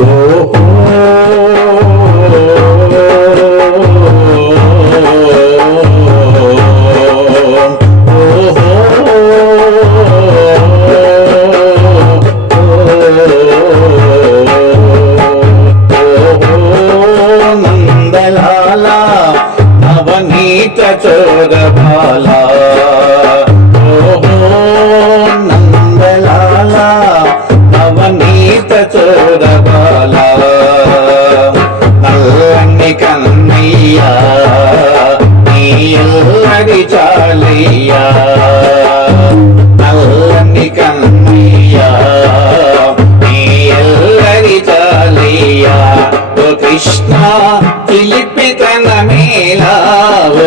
Oh, oh, oh.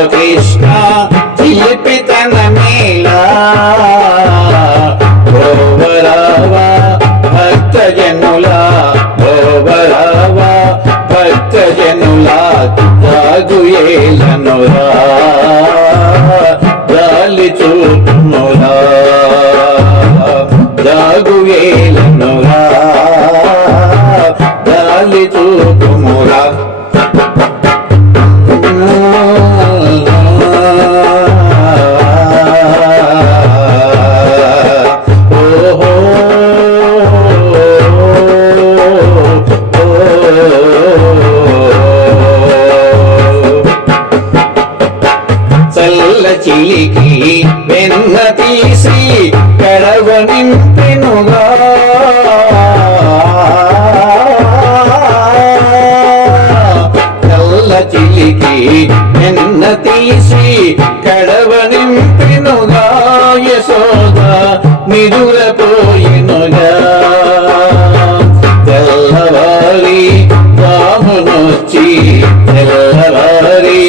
Krishna. నిదురపోయినుగా. తెల్లవారి రామునొచ్చి తెల్లవారి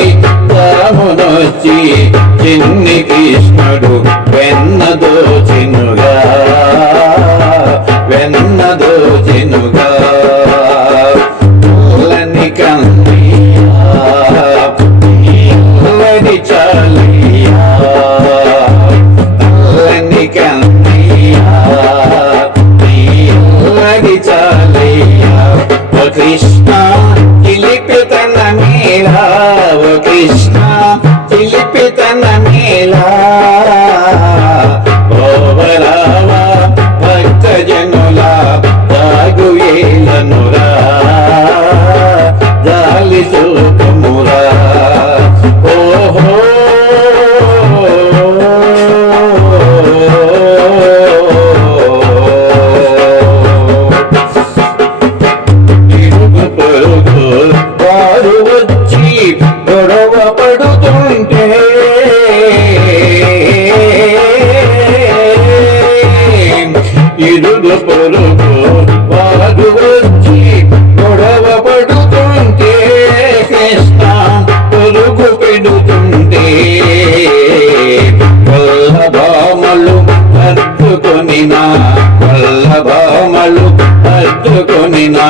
రామునొచ్చి చిన్ని కృష్ణుడు వెన్న చిన్న Please. పొరుగు వాగు వచ్చి గొడవ పడుతుంటే కృష్ణ పొరుగు పెడుతుంటే వల్లభామలు అర్చుకొని నా వల్లభామలు అర్చుకొని నా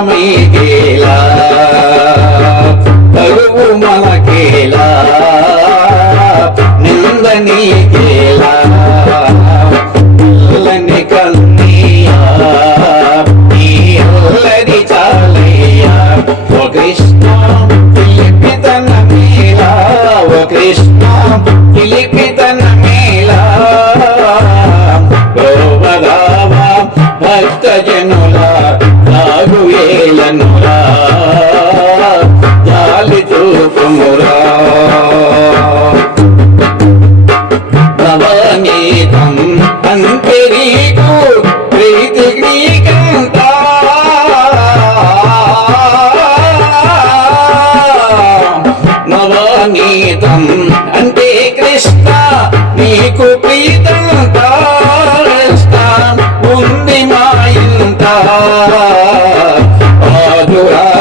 కారణమై గేలా కరువు మనకేలా నిందని కేలా పిల్లని కన్నీయా నీ అల్లరి చాలయ్యా. ఓ కృష్ణ పిలిపితన మేలా ఓ కృష్ణ పిలిపితన మేలా గోవరావా భక్త జనులా Oh, yeah.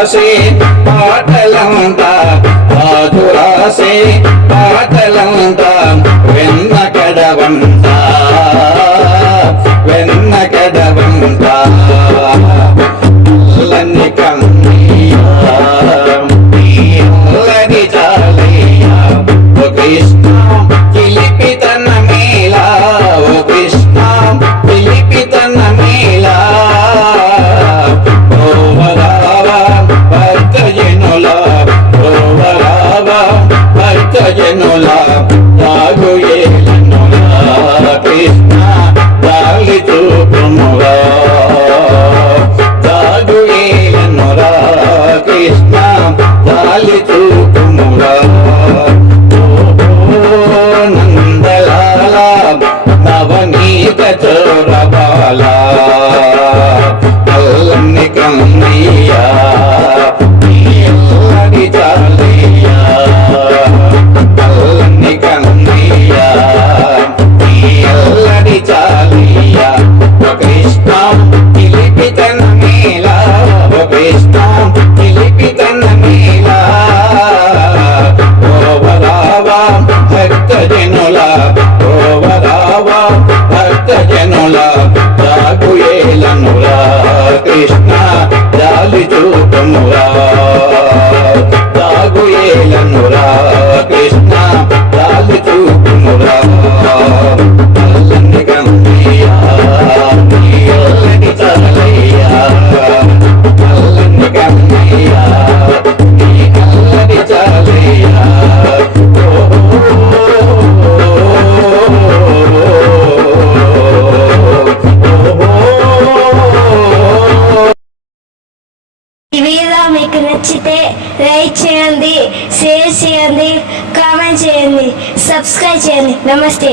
రాసే పాటలంతా రాజు రాసే పాటలంతా వెన్న కడవంతా. కరుణ కన్నయ్యా. భక్త జనుల రాకుయేలనురా కృష్ణ జాలి చూపమురా రాగుయేలను సబ్స్క్రైబ్ చేయండి నమస్తే